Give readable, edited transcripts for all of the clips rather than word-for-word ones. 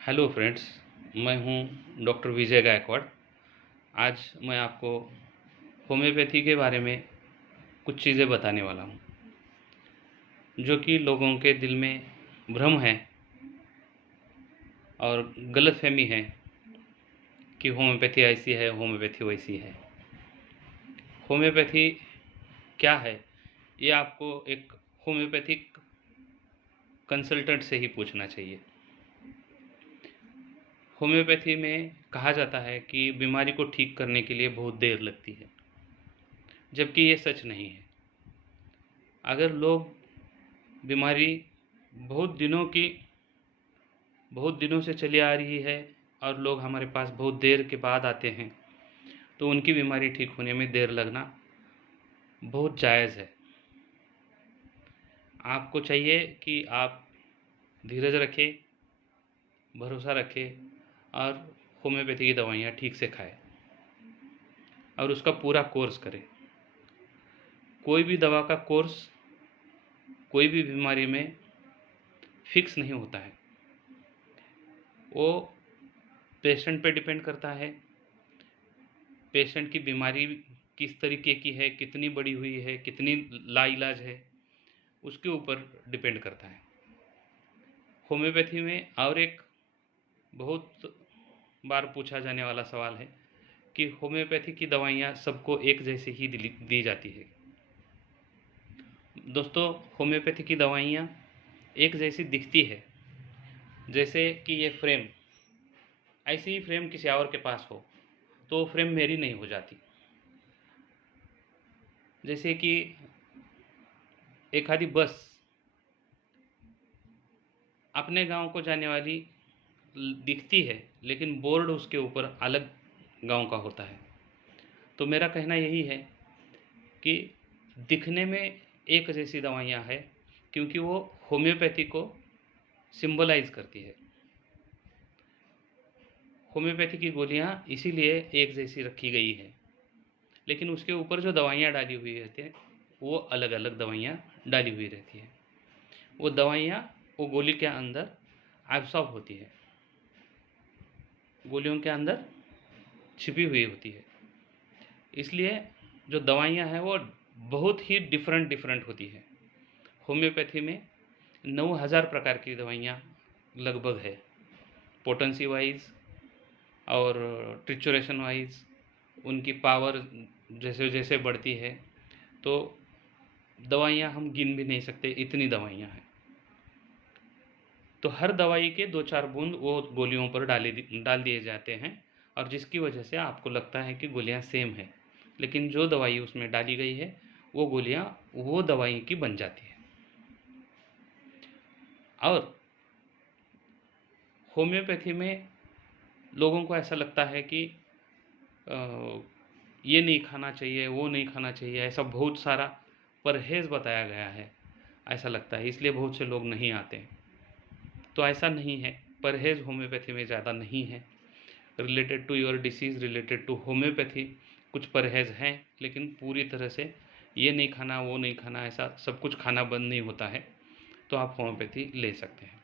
Hello friends, मैं हूं doctor विजय गायकवाड़। आज मैं आपको होम्योपैथी के बारे में कुछ चीज़ें बताने वाला हूं, जो कि लोगों के दिल में भ्रम है और गलतफहमी है कि होम्योपैथी ऐसी है, होम्योपैथी वैसी है। होम्योपैथी क्या है, ये आपको एक होम्योपैथिक कंसल्टेंट से ही पूछना चाहिए। होम्योपैथी में कहा जाता है कि बीमारी को ठीक करने के लिए बहुत देर लगती है, जबकि ये सच नहीं है। अगर लोग बीमारी बहुत दिनों से चली आ रही है और लोग हमारे पास बहुत देर के बाद आते हैं, तो उनकी बीमारी ठीक होने में देर लगना बहुत जायज़ है। आपको चाहिए कि आप धीरज रखें, भरोसा रखें और होम्योपैथी की दवाइयाँ ठीक से खाएं और उसका पूरा कोर्स करें। कोई भी दवा का कोर्स कोई भी बीमारी में फिक्स नहीं होता है, वो पेशेंट पे डिपेंड करता है। पेशेंट की बीमारी किस तरीके की है, कितनी बड़ी हुई है, कितनी लाइलाज है, उसके ऊपर डिपेंड करता है। होम्योपैथी में और एक बहुत बार पूछा जाने वाला सवाल है कि होम्योपैथी की दवाइयाँ सबको एक जैसे ही दी जाती है। दोस्तों, होम्योपैथी की दवाइयाँ एक जैसी दिखती है, जैसे कि ये फ्रेम, ऐसी ही फ्रेम किसी और के पास हो तो वो फ्रेम मेरी नहीं हो जाती। जैसे कि एक आधी बस अपने गांव को जाने वाली दिखती है, लेकिन बोर्ड उसके ऊपर अलग गांव का होता है। तो मेरा कहना यही है कि दिखने में एक जैसी दवाइयाँ हैं, क्योंकि वो होम्योपैथी को सिंबलाइज करती है। होम्योपैथी की गोलियाँ इसीलिए एक जैसी रखी गई है, लेकिन उसके ऊपर जो दवाइयाँ डाली हुई रहती हैं वो अलग अलग दवाइयाँ डाली हुई रहती है। वो दवाइयाँ वो गोली के अंदर एब्सॉर्ब होती है, गोलियों के अंदर छिपी हुई होती है। इसलिए जो दवाइयाँ हैं वो बहुत ही डिफरेंट होती है। होम्योपैथी में 9000 प्रकार की दवाइयाँ लगभग है, पोटेंसी वाइज और ट्रिचुरेशन वाइज। उनकी पावर जैसे जैसे बढ़ती है तो दवाइयाँ हम गिन भी नहीं सकते, इतनी दवाइयाँ हैं। तो हर दवाई के 2-4 बूंद वो गोलियों पर डाल दिए जाते हैं, और जिसकी वजह से आपको लगता है कि गोलियां सेम है, लेकिन जो दवाई उसमें डाली गई है वो गोलियां वो दवाई की बन जाती है। और होम्योपैथी में लोगों को ऐसा लगता है कि ये नहीं खाना चाहिए, वो नहीं खाना चाहिए, ऐसा बहुत सारा परहेज़ बताया गया है, ऐसा लगता है, इसलिए बहुत से लोग नहीं आते। तो ऐसा नहीं है, परहेज़ होम्योपैथी में ज़्यादा नहीं है। Related to your disease, related to homeopathy कुछ परहेज़ हैं, लेकिन पूरी तरह से ये नहीं खाना, वो नहीं खाना, ऐसा सब कुछ खाना बंद नहीं होता है। तो आप होम्योपैथी ले सकते हैं।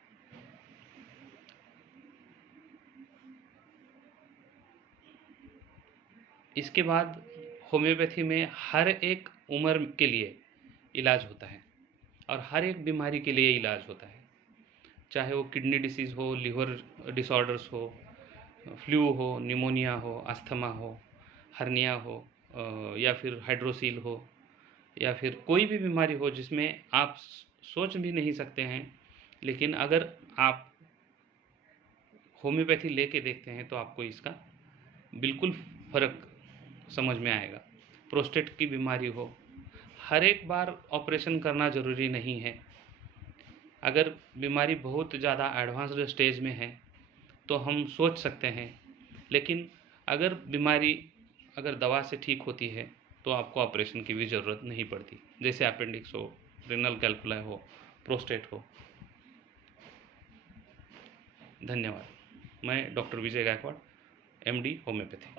इसके बाद होम्योपैथी में हर एक उम्र के लिए इलाज होता है और हर एक बीमारी के लिए इलाज होता है, चाहे वो किडनी डिसीज़ हो, लिवर डिसऑर्डर्स हो, फ्लू हो, निमोनिया हो, अस्थमा हो, हर्निया हो, या फिर हाइड्रोसील हो, या फिर कोई भी बीमारी हो जिसमें आप सोच भी नहीं सकते हैं, लेकिन अगर आप होम्योपैथी लेके देखते हैं तो आपको इसका बिल्कुल फ़र्क समझ में आएगा। प्रोस्टेट की बीमारी हो, हर एक बार ऑपरेशन करना ज़रूरी नहीं है। अगर बीमारी बहुत ज़्यादा एडवांस्ड स्टेज में है तो हम सोच सकते हैं, लेकिन अगर बीमारी अगर दवा से ठीक होती है तो आपको ऑपरेशन की भी ज़रूरत नहीं पड़ती, जैसे अपेंडिक्स हो, रेनल कैल्कुलाई हो, प्रोस्टेट हो। धन्यवाद। मैं डॉक्टर विजय गायकवाड़, एमडी होम्योपैथी।